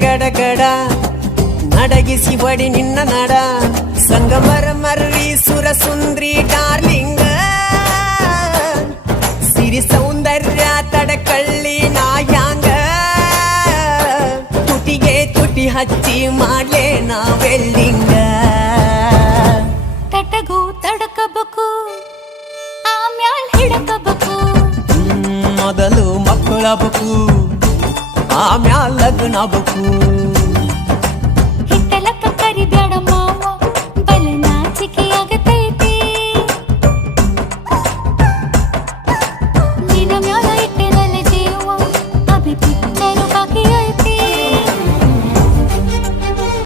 ಗಡ ಗಡ ನಡಗಿಸಿ ಬಡಿ ನಿನ್ನ ನಡ ಸಂಗಮರ ಮರ್ರಿ ಸುರ ಸುಂದ್ರಿ ಡಾರ್ಲಿಂಗ ಸಿರಿ ಸೌಂದರ್ಯ ತಡಕಳ್ಳಿ ನಾಯಾಂಗ ತುಟಿಗೆ ತುಟಿ ಹಚ್ಚಿ ಮಾಡ್ಲೆ ನಾ ವೆಲ್ಡಿಂಗ ತಟಗೂ ತಡಕಬೇಕು ಆಮ್ಯಾಲ್ ಹಿಡಕಬೇಕು ಮೊದಲು ಮಕ್ಕಳಬೇಕು ಆಮ್ಯಾಲ್ ಲಗ್ನ ಬೇಕು